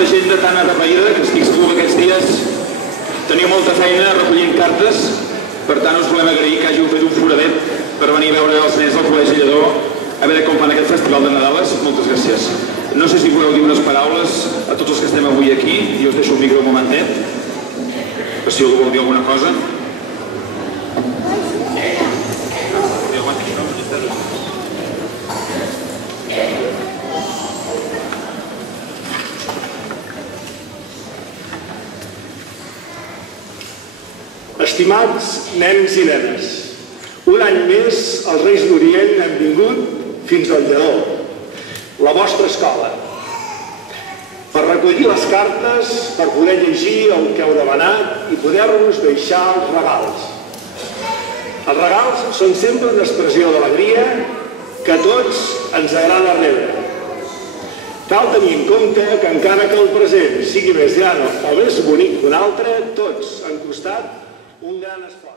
vostra agenda tan atapeïda, que estic segur que aquests dies teniu molta feina recollint cartes, per tant us volem agrair que hàgiu fet un foradet per venir a veure els nens del Col·legi Lledó, a veure com fan aquest festival de Nadales. Moltes gràcies. No sé si voleu dir unes paraules a tots els que estem avui aquí, i us deixo el micro un momentet, per si algú vol dir alguna cosa. Estimats nens i nenes, un any més els Reis d'Orient han vingut fins al Lledó, la vostra escola, per recollir les cartes, per poder llegir el que heu demanat i poder-vos deixar els regals. Els regals són sempre una expressió d'alegria que a tots ens agrada rebre. Cal tenir en compte que encara que el present sigui més gran o més bonic que un altre, tots han costat un gran esforç.